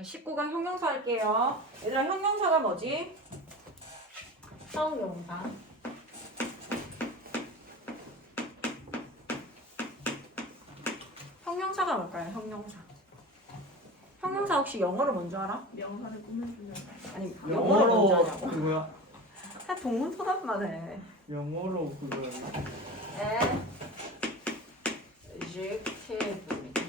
자, 19강 형용사 할게요. 얘들아, 형용사가 뭐지? 형용사. 형용사가 뭘까요? 형용사. 형용사 혹시 영어로 뭔지 알아? 명사를 꾸며주는 아니, 영어로 뭔지 아냐고? 그거야? 아, 동문서답만 해. 영어로 그거야? adjective입니다.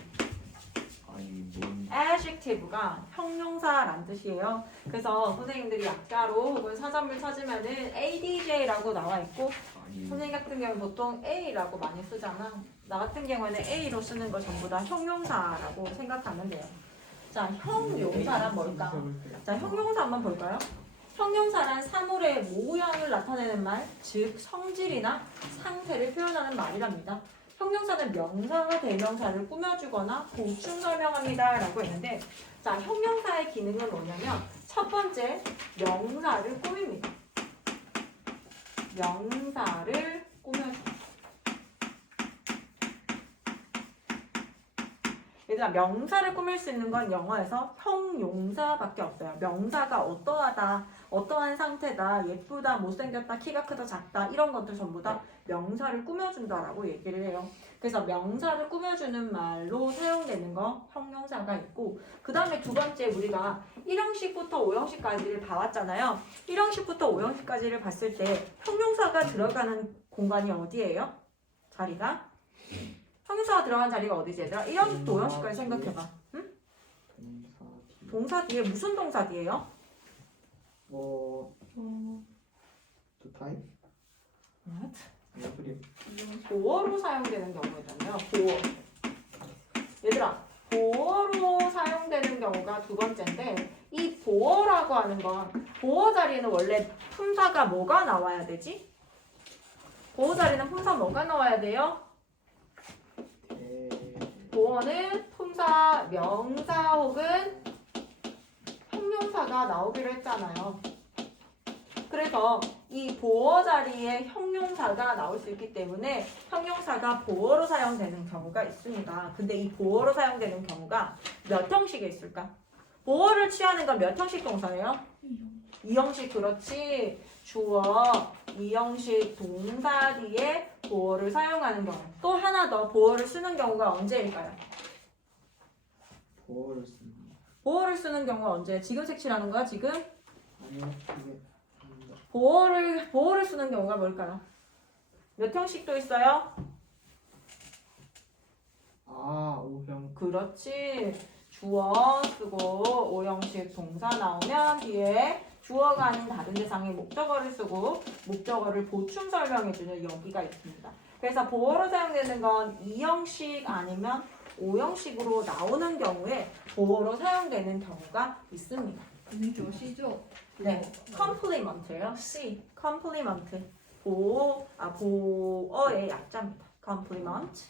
아니 뭔? adjective가 형용사란 뜻이에요. 그래서 선생님들이 약자로 혹은 사전물 찾으면은 adj라고 나와 있고 아니 선생님 같은 경우는 보통 A라고 많이 쓰잖아. 나 같은 경우에는 A로 쓰는 거 전부 다 형용사라고 생각하면 돼요. 자, 형용사란 뭘까? 자, 형용사 한번 볼까요? 형용사란 사물의 모양을 나타내는 말, 즉 성질이나 상태를 표현하는 말이랍니다. 형용사는 명사와 대명사를 꾸며주거나 보충 설명합니다 라고 했는데, 자, 형용사의 기능은 뭐냐면 첫 번째, 명사를 꾸밉니다. 명사를 꾸며줍니다. 얘들아, 명사를 꾸밀 수 있는 건 영어에서 형용사밖에 없어요. 명사가 어떠하다, 어떠한 상태다, 예쁘다, 못생겼다, 키가 크다, 작다 이런 것들 전부 다 명사를 꾸며준다라고 얘기를 해요. 그래서 명사를 꾸며주는 말로 사용되는 거 형용사가 있고, 그 다음에 두 번째 우리가 1형식부터 5형식까지를 봐왔잖아요. 1형식부터 5형식까지를 봤을 때 형용사가 들어가는 공간이 어디예요? 자리가? 형용사가 들어간 자리가 어디지 얘들아? 1형식부터 5형식까지 생각해봐. 응? 동사 뒤에 무슨 동사 뒤에요? 또 타입? What? 왜 그래? 보어로 사용되는 경우잖아요. 보어. 얘들아, 보어로 사용되는 경우가 두 번째인데 이 보어라고 하는 건 보어 자리에는 원래 품사가 뭐가 나와야 되지? 보어 자리는 품사 뭐가 나와야 돼요? 보어는 품사, 명사 혹은 형용사가 나오기로 했잖아요. 그래서 이 보어 자리에 형용사가 나올 수 있기 때문에 형용사가 보어로 사용되는 경우가 있습니다. 근데 이 보어로 사용되는 경우가 몇 형식에 있을까? 보어를 취하는 건 몇 형식 동사예요? 2형식. 그렇지. 주어 2형식 동사 뒤에 보어를 사용하는 경우. 또 하나 더 보어를 쓰는 경우가 언제일까요? 보어를 쓰는 보어를 쓰는 경우가 언제? 지금 색칠하는 거야? 지금? 아니요 이게 보어를 쓰는 경우가 뭘까요? 몇 형식도 있어요? 아 5형 그렇지. 주어 쓰고 5형식 동사 나오면 뒤에 주어가 아닌 다른 대상의 목적어를 쓰고 목적어를 보충 설명해주는 여기가 있습니다. 그래서 보어로 사용되는 건 2형식 아니면 5형식으로 나오는 경우에 보어로 사용되는 경우가 있습니다. 이거 C죠? 네, compliment예요. C, compliment. 보어의 약자입니다. compliment.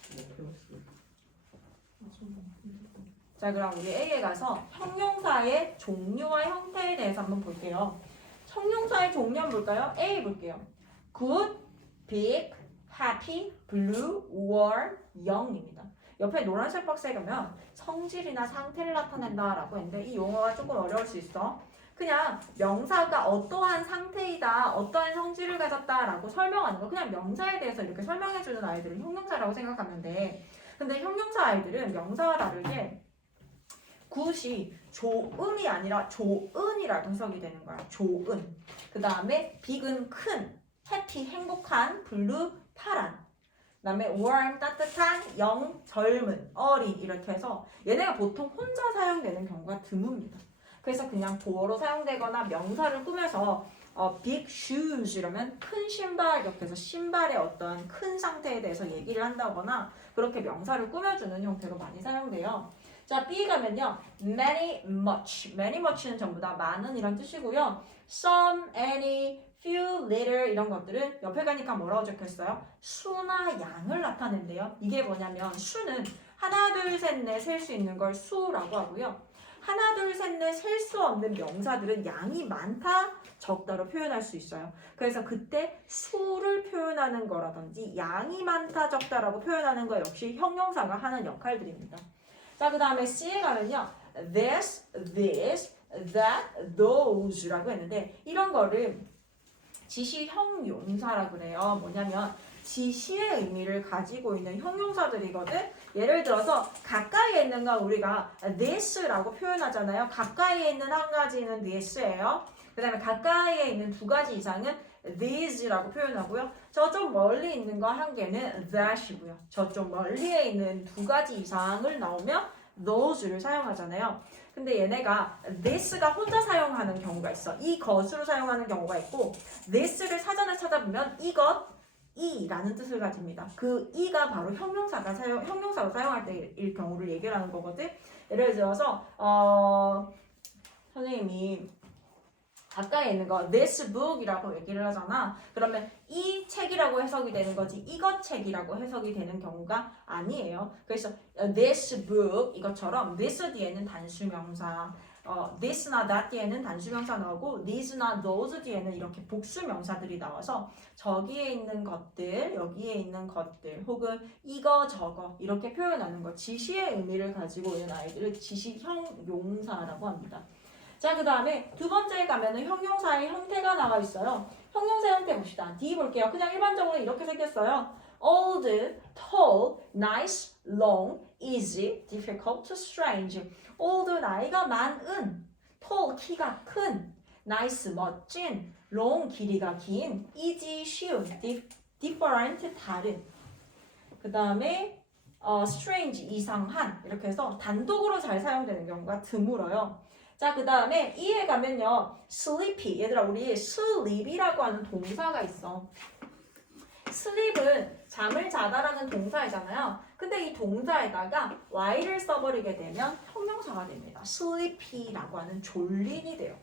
자, 그럼 우리 A에 가서 형용사의 종류와 형태에 대해서 한번 볼게요. 형용사의 종류는 뭘까요? A 볼게요. good, big, happy, blue, warm, young입니다. 옆에 노란색 박스에 가면 성질이나 상태를 나타낸다라고 했는데 이 용어가 조금 어려울 수 있어. 그냥 명사가 어떠한 상태이다, 어떠한 성질을 가졌다라고 설명하는 거, 그냥 명사에 대해서 이렇게 설명해주는 아이들은 형용사라고 생각하면 돼. 근데 형용사 아이들은 명사와 다르게 굿이 조음이 아니라 조은이라고 해석이 되는 거야. 조은. 그 다음에 빅은 큰, 해피 행복한, 블루 파란. 그 다음에 warm 따뜻한, young 젊은, 어린 이렇게 해서 얘네가 보통 혼자 사용되는 경우가 드뭅니다. 그래서 그냥 보어로 사용되거나 명사를 꾸며서 big shoes 이러면 큰 신발 이렇게 해서 신발의 어떤 큰 상태에 대해서 얘기를 한다거나 그렇게 명사를 꾸며주는 형태로 많이 사용돼요. 자, B 가면요. many, much. many, much는 전부 다 많은 이란 뜻이고요. some, any, few, little 이런 것들은 옆에 가니까 뭐라고 적혀있어요? 수나 양을 나타낸대요. 이게 뭐냐면 수는 하나, 둘, 셋, 넷 셀 수 있는 걸 수라고 하고요. 하나, 둘, 셋, 넷 셀 수 없는 명사들은 양이 많다, 적다로 표현할 수 있어요. 그래서 그때 수를 표현하는 거라든지 양이 많다, 적다라고 표현하는 거 역시 형용사가 하는 역할들입니다. 자, 그 다음에 C에 가면요. this, that, those라고 했는데 이런 거를 지시 형용사라고 그래요. 뭐냐면 지시의 의미를 가지고 있는 형용사들이거든. 예를 들어서 가까이에 있는 건 우리가 this라고 표현하잖아요. 가까이에 있는 한 가지는 this예요. 그 다음에 가까이에 있는 두 가지 이상은 these라고 표현하고요. 저쪽 멀리 있는 거 한 개는 that이고요. 저쪽 멀리에 있는 두 가지 이상을 나오면 those를 사용하잖아요. 근데 얘네가 this가 혼자 사용하는 경우가 있어. 이것으로 사용하는 경우가 있고 this를 사전에 찾아보면 이것, 이라는 뜻을 가집니다. 그 이가 바로 형용사로 사용할 때일 경우를 얘기하는 거거든. 예를 들어서 선생님이 가까이 있는 거 this book이라고 얘기를 하잖아. 그러면 이 책이라고 해석이 되는 거지 이것 책이라고 해석이 되는 경우가 아니에요. 그래서 this book 이것처럼 this 뒤에는 단수명사, this나 that 뒤에는 단수명사 나오고 these나 those 뒤에는 이렇게 복수명사들이 나와서 저기에 있는 것들, 여기에 있는 것들 혹은 이거 저거 이렇게 표현하는 것, 지시의 의미를 가지고 있는 아이들을 지시형용사라고 합니다. 자, 그 다음에 두 번째에 가면은 형용사의 형태가 나와 있어요. 형용사 형태 봅시다. D 볼게요. 그냥 일반적으로 이렇게 생겼어요. old, tall, nice, long, easy, difficult, strange. old 나이가 많은, tall 키가 큰, nice 멋진, long 길이가 긴, easy 쉬운, different 다른. 그 다음에 strange 이상한 이렇게 해서 단독으로 잘 사용되는 경우가 드물어요. 자, 그 다음에 E에 가면요. sleepy. 얘들아, 우리 sleep이라고 하는 동사가 있어. sleep은 잠을 자다라는 동사이잖아요. 근데 이 동사에다가 y를 써버리게 되면 형용사가 됩니다. sleepy라고 하는 졸린이 돼요.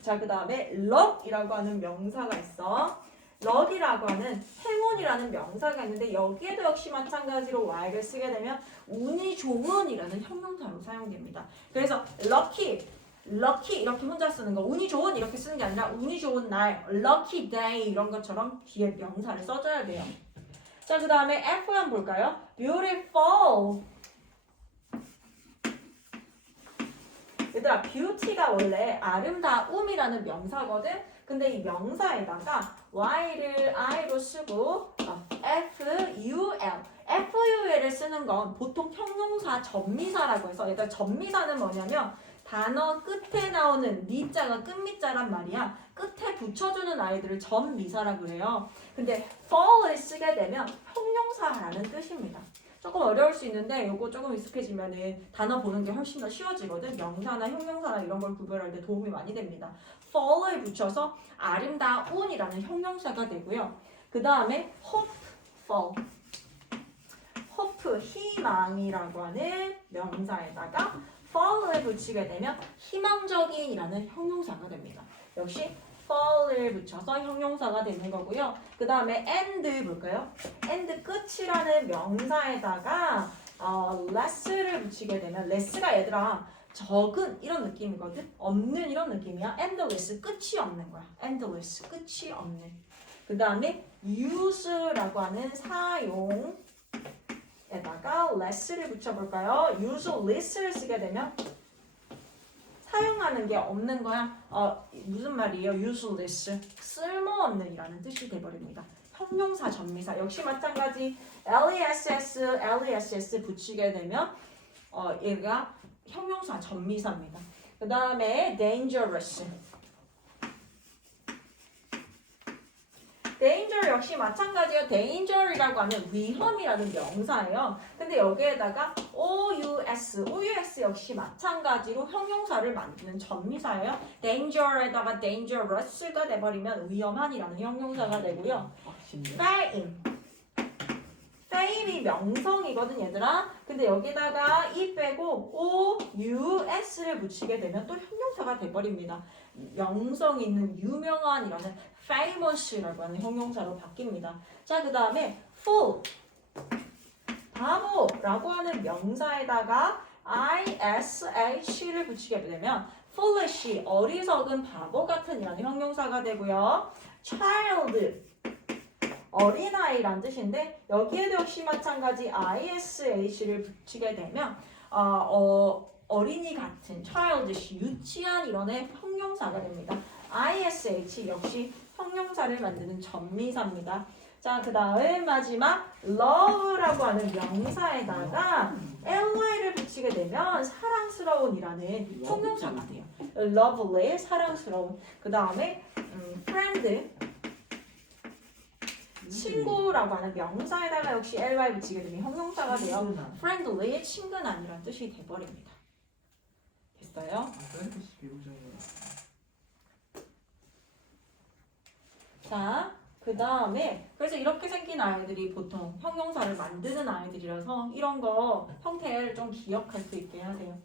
자, 그 다음에 luck이라고 하는 명사가 있어. luck이라고 하는 행운이라는 명사가 있는데 여기에도 역시 마찬가지로 y를 쓰게 되면 운이 좋은이라는 형용사로 사용됩니다. 그래서 lucky 이렇게 혼자 쓰는 거, 운이 좋은 이렇게 쓰는 게 아니라 운이 좋은 날, lucky day 이런 것처럼 뒤에 명사를 써줘야 돼요. 자, 그 다음에 F 한번 볼까요? beautiful. 얘들아, beauty가 원래 아름다움이라는 명사거든. 근데 이 명사에다가 y를 i로 쓰고 FUL을 쓰는 건 보통 형용사 전미사라고 해서, 얘들아 전미사는 뭐냐면 단어 끝에 나오는 니자가 끝미자란 말이야. 끝에 붙여주는 아이들을 전미사라고 그래요. 근데 fall을 쓰게 되면 형용사라는 뜻입니다. 조금 어려울 수 있는데 요거 조금 익숙해지면은 단어 보는 게 훨씬 더 쉬워지거든. 명사나 형용사나 이런 걸 구별할 때 도움이 많이 됩니다. fall을 붙여서 아름다운이라는 형용사가 되고요. 그 다음에 hopeful, hope 희망이라고 하는 명사에다가 fall을 붙이게 되면 희망적인이라는 형용사가 됩니다. 역시 fall을 붙여서 형용사가 되는 거고요. 그 다음에 and 볼까요? and 끝이라는 명사에다가 less를 붙이게 되면 less가 얘들아 적은 이런 느낌이거든. 없는 이런 느낌이야. endless 끝이 없는 거야. endless 끝이 없는. 그 다음에 use라고 하는 사용에다가 less를 붙여볼까요? useless를 쓰게 되면 사용하는 게 없는 거야. 무슨 말이에요? useless 쓸모없는이라는 뜻이 돼버립니다. 형용사 전미사 역시 마찬가지 less 붙이게 되면 얘가 형용사 전미사입니다. 그 다음에 dangerous. danger 역시 마찬가지로 danger이라고 하면 위험이라는 명사예요. 근데 여기에다가 OUS 역시 마찬가지로 형용사를 만드는 전미사예요. danger에다가 dangerous가 돼버리면 위험한이라는 형용사가 되고요. fame이 명성이거든 얘들아. 근데 여기다가 이 빼고 OUS를 붙이게 되면 또 형용사가 돼버립니다. 명성 있는 유명한이라는 famous라고 하는 형용사로 바뀝니다. 자, 그 다음에 fool, 바보라고 하는 명사에다가 ish를 붙이게 되면 foolish, 어리석은 바보 같은 이라는 형용사가 되고요. child, 어린아이란 뜻인데 여기에도 역시 마찬가지 ish를 붙이게 되면 어린이 같은 childish 유치한 이런 애 형용사가 됩니다. ish 역시 형용사를 만드는 전미사입니다. 자, 그 다음 마지막 love라고 하는 명사에다가 ly를 붙이게 되면 사랑스러운이라는 형용사가 돼요. lovely, 사랑스러운. 그 다음에 friend, 친구라고 하는 명사에다가 역시 ly 붙이게 되면 형용사가 돼요. friendly, 친근한이라는 뜻이 돼버립니다. 됐어요? 자, 그 다음에 그래서 이렇게 생긴 아이들이 보통 형용사를 만드는 아이들이라서 이런 거 형태를 좀 기억할 수 있게 해야 돼요.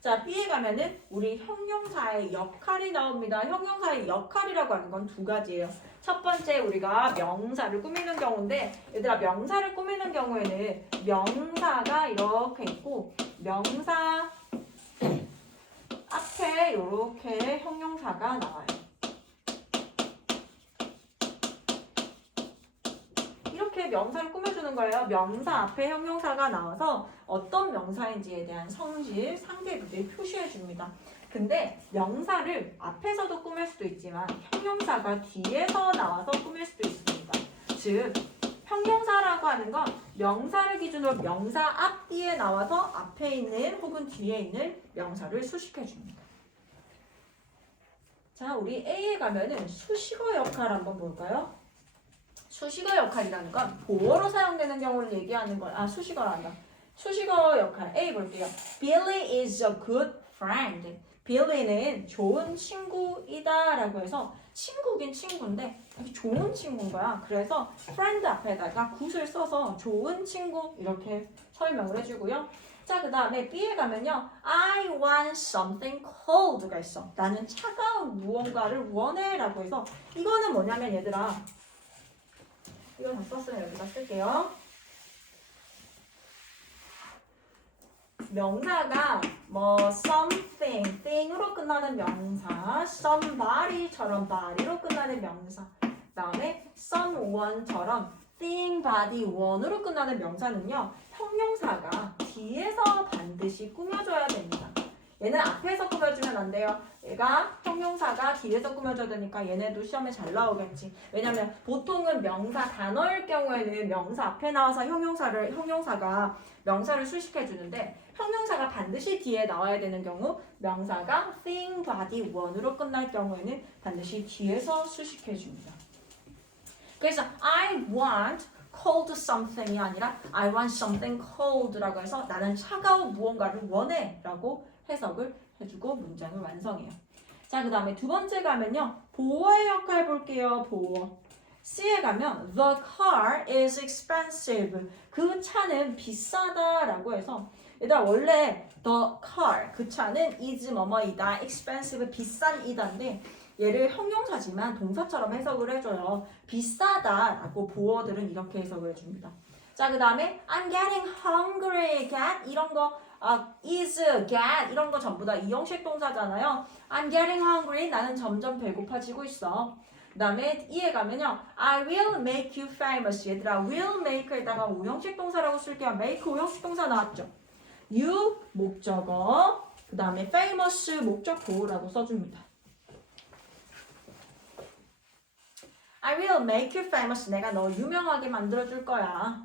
자, B에 가면은 우리 형용사의 역할이 나옵니다. 형용사의 역할이라고 하는 건 두 가지예요. 첫 번째 우리가 명사를 꾸미는 경우인데 얘들아 명사를 꾸미는 경우에는 명사가 이렇게 있고 명사 앞에 이렇게 형용사가 나와요. 이렇게 명사를 꾸며주는 거예요. 명사 앞에 형용사가 나와서 어떤 명사인지에 대한 성질, 상대부를 표시해 줍니다. 근데 명사를 앞에서도 꾸밀 수도 있지만 형용사가 뒤에서 나와서 꾸밀 수도 있습니다. 즉 형용사라고 하는 건 명사를 기준으로 명사 앞뒤에 나와서 앞에 있는 혹은 뒤에 있는 명사를 수식해 줍니다. 자, 우리 A에 가면은 수식어 역할 한번 볼까요? 수식어 역할이라는 건 보어로 사용되는 경우를 얘기하는 걸 수식어란다. 수식어 역할 A 볼게요. Billy is a good friend. 빌리는 좋은 친구이다 라고 해서 친구긴 친구인데 되게 좋은 친구인 거야. 그래서 friend 앞에다가 굿을 써서 좋은 친구 이렇게 설명을 해주고요. 자, 그 다음에 B에 가면요. I want something cold가 있어. 나는 차가운 무언가를 원해 라고 해서 이거는 뭐냐면 얘들아 이거 다 썼으면 여기다 쓸게요. 명사가 뭐 something, thing으로 끝나는 명사, somebody처럼 body로 끝나는 명사, 그다음에 someone처럼 thing, body, one으로 끝나는 명사는요. 형용사가 뒤에서 반드시 꾸며줘야 됩니다. 얘는 앞에서 꾸며주면 안 돼요. 얘가 형용사가 뒤에서 꾸며줘야 되니까 얘네도 시험에 잘 나오겠지. 왜냐면 보통은 명사 단어일 경우에는 명사 앞에 나와서 형용사가 명사를 수식해 주는데 형용사가 반드시 뒤에 나와야 되는 경우 명사가 thing, body, one으로 끝날 경우에는 반드시 뒤에서 수식해 줍니다. 그래서 I want cold something이 아니라 I want something cold라고 해서 나는 차가운 무언가를 원해 라고 해석을 해주고 문장을 완성해요. 자, 그 다음에 두 번째 가면요. 보어의 역할 볼게요. 보어. C에 가면 The car is expensive. 그 차는 비싸다라고 해서 얘들아 원래 the car 그 차는 is 뭐뭐이다. expensive 비싼 이다인데 얘를 형용사지만 동사처럼 해석을 해줘요. 비싸다라고 보어들은 이렇게 해석을 해줍니다. 자, 그 다음에 I'm getting hungry, get 이런 거 is, get 이런 거 전부 다 이형식 동사잖아요. I'm getting hungry 나는 점점 배고파지고 있어. 그 다음에 E에 가면요. I will make you famous. 얘들아 will make에다가 오형식 동사라고 쓸게요. make 오형식 동사 나왔죠. you 목적어 그 다음에 famous 목적보호라고 써줍니다. I will make you famous. 내가 너 유명하게 만들어줄 거야.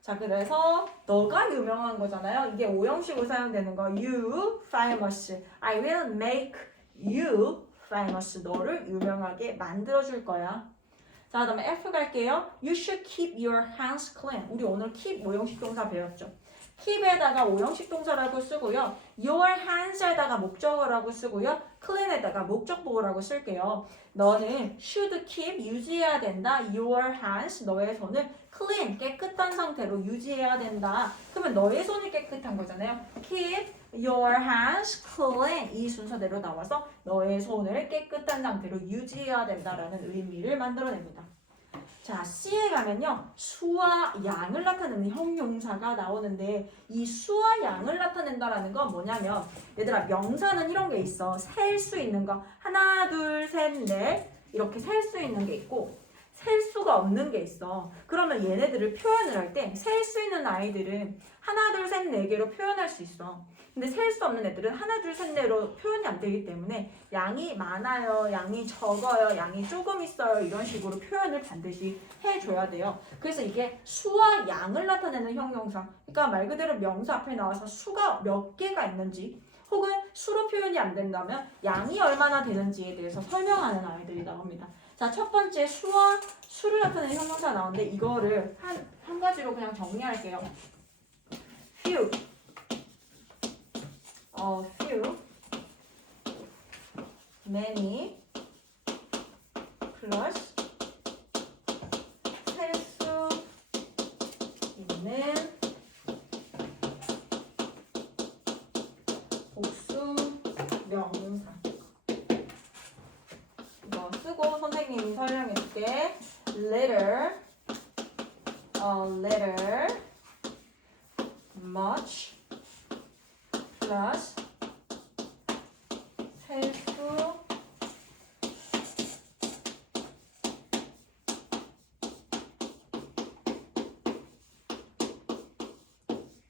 자, 그래서 너가 유명한 거잖아요. 이게 오형식으로 사용되는 거. You famous. I will make you famous. 너를 유명하게 만들어줄 거야. 자, 그 다음에 F 갈게요. You should keep your hands clean. 우리 오늘 keep 오형식 동사 배웠죠. keep에다가 오형식 동사라고 쓰고요. your hands에다가 목적어라고 쓰고요. clean에다가 목적보호라고 쓸게요. 너는 should keep 유지해야 된다. your hands 너의 손을 clean 깨끗한 상태로 유지해야 된다. 그러면 너의 손이 깨끗한 거잖아요. keep your hands clean 이 순서대로 나와서 너의 손을 깨끗한 상태로 유지해야 된다라는 의미를 만들어냅니다. 자, C에 가면요. 수와 양을 나타내는 형용사가 나오는데 이 수와 양을 나타낸다라는 건 뭐냐면 얘들아 명사는 이런 게 있어. 셀 수 있는 거 하나, 둘, 셋, 넷 이렇게 셀 수 있는 게 있고 셀 수가 없는 게 있어. 그러면 얘네들을 표현을 할 때 셀 수 있는 아이들은 하나, 둘, 셋, 네 개로 표현할 수 있어. 근데 셀 수 없는 애들은 하나, 둘, 셋, 네로 표현이 안 되기 때문에 양이 많아요, 양이 적어요, 양이 조금 있어요 이런 식으로 표현을 반드시 해줘야 돼요. 그래서 이게 수와 양을 나타내는 형용사. 그러니까 말 그대로 명사 앞에 나와서 수가 몇 개가 있는지 혹은 수로 표현이 안 된다면 양이 얼마나 되는지에 대해서 설명하는 아이들이 나옵니다. 자, 첫 번째 수와 수를 나타내는 형용사가 나오는데 이거를 한 가지로 그냥 정리할게요. few, few, many, plus 셀 수 있는 복수 명사. 이거 쓰고 선생님이 설명해줄게. Little, little, much, plus 셀 수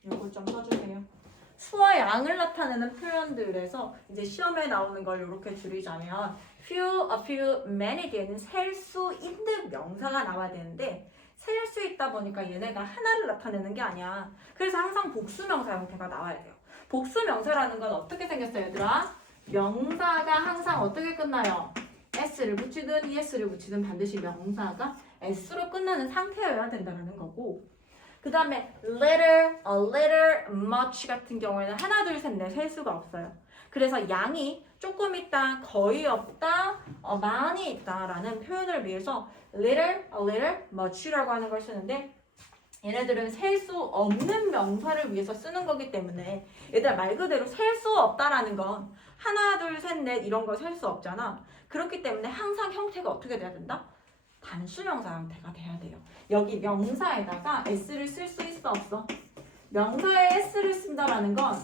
요걸 좀 써주세요. 수와 양을 나타내는 표현들에서 이제 시험에 나오는 걸 이렇게 줄이자면 few, a few, many 뒤에는 셀 수 있는 명사가 나와야 되는데 셀 수 있다 보니까 얘네가 하나를 나타내는 게 아니야. 그래서 항상 복수 명사 형태가 나와야 돼요. 복수 명사라는 건 어떻게 생겼어요, 얘들아? 명사가 항상 어떻게 끝나요? s를 붙이든 es를 붙이든 반드시 명사가 s로 끝나는 상태여야 된다는 거고, 그 다음에 little, a little, much 같은 경우에는 하나, 둘, 셋, 넷 셀 수가 없어요. 그래서 양이 조금 있다, 거의 없다, 많이 있다라는 표현을 위해서 little, a little, much라고 하는 걸 쓰는데 얘네들은 셀 수 없는 명사를 위해서 쓰는 거기 때문에 얘들아 말 그대로 셀 수 없다라는 건 하나, 둘, 셋, 넷 이런 거 셀 수 없잖아. 그렇기 때문에 항상 형태가 어떻게 돼야 된다? 단수명사 형태가 돼야 돼요. 여기 명사에다가 s를 쓸 수 있어 없어? 명사에 s를 쓴다라는 건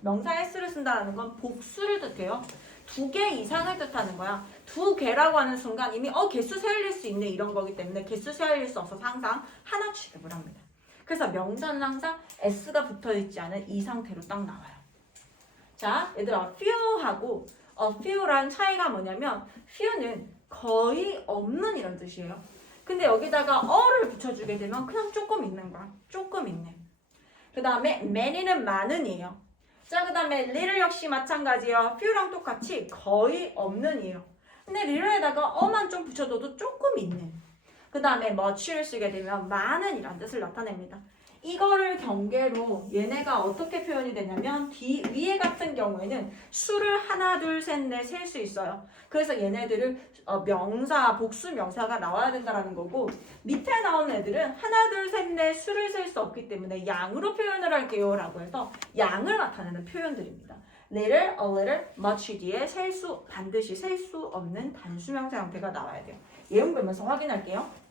명사에 s를 쓴다라는 건 복수를 뜻해요. 2개 이상을 뜻하는 거야. 2개라고 하는 순간 이미 개수 세알릴 수 있네 이런 거기 때문에 개수 세알릴 수 없어서 항상 하나 취급을 합니다. 그래서 명사는 항상 s가 붙어있지 않은 이 상태로 딱 나와요. 자, 얘들아 few하고 few라는 차이가 뭐냐면 few는 거의 없는 이런 뜻이에요. 근데 여기다가 어를 붙여주게 되면 그냥 조금 있는 거야. 조금 있네. 그 다음에 many는 많은이에요. 자, 그 다음에 little 역시 마찬가지예요. few랑 똑같이 거의 없는이에요. 근데 little에다가 어만 좀 붙여줘도 조금 있는. 그 다음에 much를 쓰게 되면 많은이란 뜻을 나타냅니다. 이거를 경계로 얘네가 어떻게 표현이 되냐면 위에 같은 경우에는 수를 하나, 둘, 셋, 넷 셀 수 있어요. 그래서 얘네들을 명사, 복수 명사가 나와야 된다는 거고 밑에 나오는 애들은 하나, 둘, 셋, 넷 수를 셀 수 없기 때문에 양으로 표현을 할게요 라고 해서 양을 나타내는 표현들입니다. little, a little, much 뒤에 반드시 셀 수 없는 단수명사 형태가 나와야 돼요. 예문 보면서 확인할게요.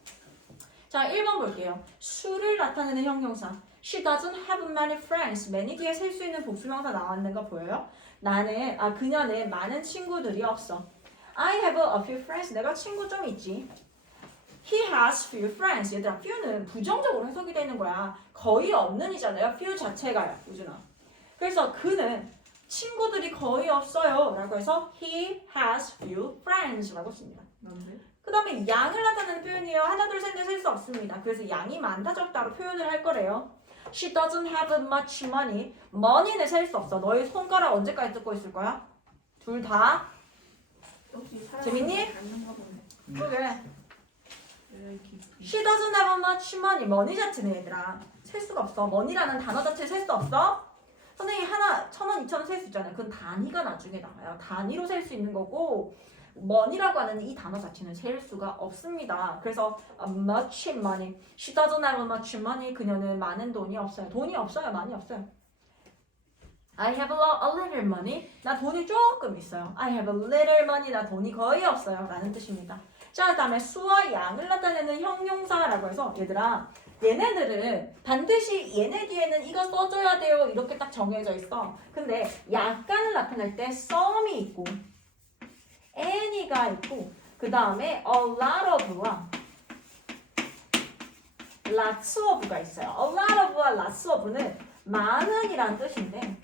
자, 1번 볼게요. 수를 나타내는 형용사. She doesn't have many friends. many 뒤에 셀 수 있는 복수명사 나왔는 거 보여요? 그녀는 많은 친구들이 없어. I have a few friends. 내가 친구 좀 있지. He has few friends. 얘들아, few는 부정적으로 해석이 되는 거야. 거의 없는이잖아요. few 자체가요, 유준아. 그래서 그는 친구들이 거의 없어요. 라고 해서 he has few friends 라고 씁니다. 뭔데? 그 다음에 양을 나타내는 표현이에요. 하나, 둘, 셋, 넷 셀 수 없습니다. 그래서 양이 많다, 적다로 표현을 할 거래요. She doesn't have much money. money는 셀 수 없어. 너희 손가락 언제까지 뜯고 있을 거야? 둘 다? 재밌니? 그래. She doesn't have much money. money 자체는 얘들아 셀 수가 없어. money라는 단어 자체 셀 수 없어? 선생님이 하나, 1,000원, 2,000원 셀 수 있잖아요. 그건 단위가 나중에 나와요. 단위로 셀 수 있는 거고 money라고 하는 이 단어 자체는 셀 수가 없습니다. 그래서 much money. She doesn't have much money. 그녀는 많은 돈이 없어요. 돈이 없어요. 많이 없어요. I have a little money. 나 돈이 조금 있어요. I have a little money. 나 돈이 거의 없어요. 라는 뜻입니다. 자, 그 다음에 수와 양을 나타내는 형용사라고 해서 얘들아 얘네들은 반드시 얘네 뒤에는 이거 써줘야 돼요. 이렇게 딱 정해져 있어. 근데 약간을 나타낼 때 some이 있고 any가 있고 그 다음에 a lot of와 lots of가 있어요. a lot of와 lots of는 많은이란 뜻인데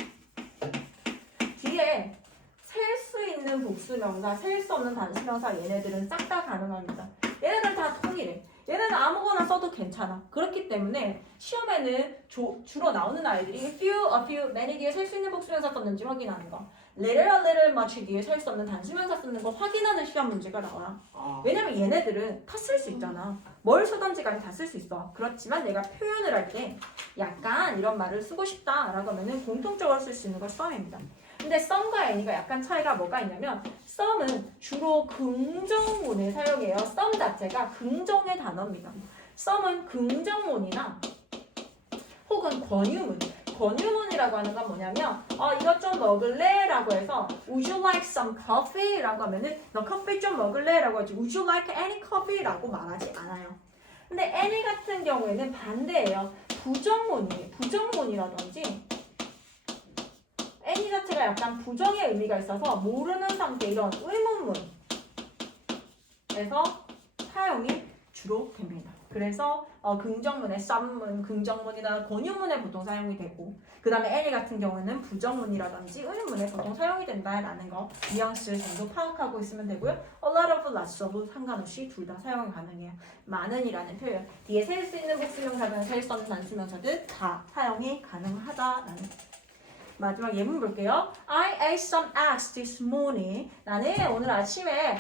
뒤에 셀 수 있는 복수명사, 셀 수 없는 단수명사 얘네들은 싹 다 가능합니다. 얘네들 다 통일해. 얘네는 아무거나 써도 괜찮아. 그렇기 때문에 시험에는 주로 나오는 아이들이 few, a few, many 뒤에 셀 수 있는 복수명사 썼는지 확인하는 거. little, a little, much 뒤에 셀 수 없는 단수명사 쓰는 거 확인하는 시험 문제가 나와. 아, 왜냐면 얘네들은 다 쓸 수 있잖아. 뭘 쓰던지 간에 다 쓸 수 있어. 그렇지만 내가 표현을 할 때 약간 이런 말을 쓰고 싶다라고 하면은 공통적으로 쓸 수 있는 걸 some입니다. 근데 some과 any가 약간 차이가 뭐가 있냐면 some은 주로 긍정문을 사용해요. some 자체가 긍정의 단어입니다. some은 긍정문이나 혹은 권유문. 권유문이라고 하는 건 뭐냐면 이것 좀 먹을래? 라고 해서 would you like some coffee? 라고 하면은 너 커피 좀 먹을래? 라고 하지 would you like any coffee? 라고 말하지 않아요. 근데 any 같은 경우에는 반대예요. 부정문이에요. 부정문이라든지 any 자체가 약간 부정의 의미가 있어서 모르는 상태 이런 의문문에서 사용이 주로 됩니다. 그래서 긍정문에 some문, 긍정문이나 권유문에 보통 사용이 되고 그 다음에 any 같은 경우는 부정문이라든지 의문문에 보통 사용이 된다라는 거 뉘앙스 정도 파악하고 있으면 되고요. a lot of, lots of 상관없이 둘 다 사용이 가능해요. 많은이라는 표현 뒤에 셀 수 있는 복수명사든 셀 수 없는 단수명사든 다 사용이 가능하다라는 거. 마지막 예문 볼게요. I ate some eggs this morning. 나는 오늘 아침에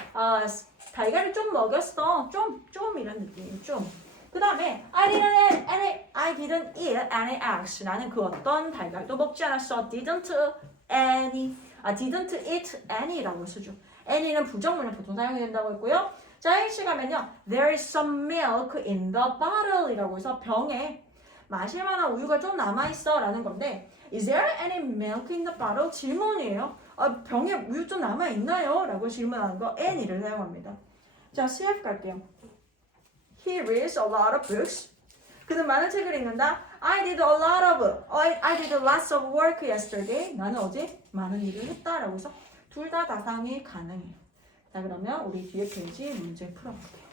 달걀을 좀 먹였어. 좀 이런 느낌. 좀. 그 다음에 I didn't eat any eggs. 나는 그 어떤 달걀도 먹지 않았어. didn't eat any라고 쓰죠. any는 부정문에 보통 사용이 된다고 했고요. 자, H 가면요. There is some milk in the bottle 이라고 해서 병에 마실 만한 우유가 좀 남아있어 라는 건데 Is there any milk in the bottle? 질문이에요. 병에 우유 좀 남아있나요? 라고 질문하는 거 any를 사용합니다. 자, CF 갈게요. He reads a lot of books. 그는 많은 책을 읽는다. I did lots of work yesterday. 나는 어제 많은 일을 했다. 라고 해서 둘 다 사용이 가능해요. 자, 그러면 우리 뒤에 페이지 문제 풀어볼게요.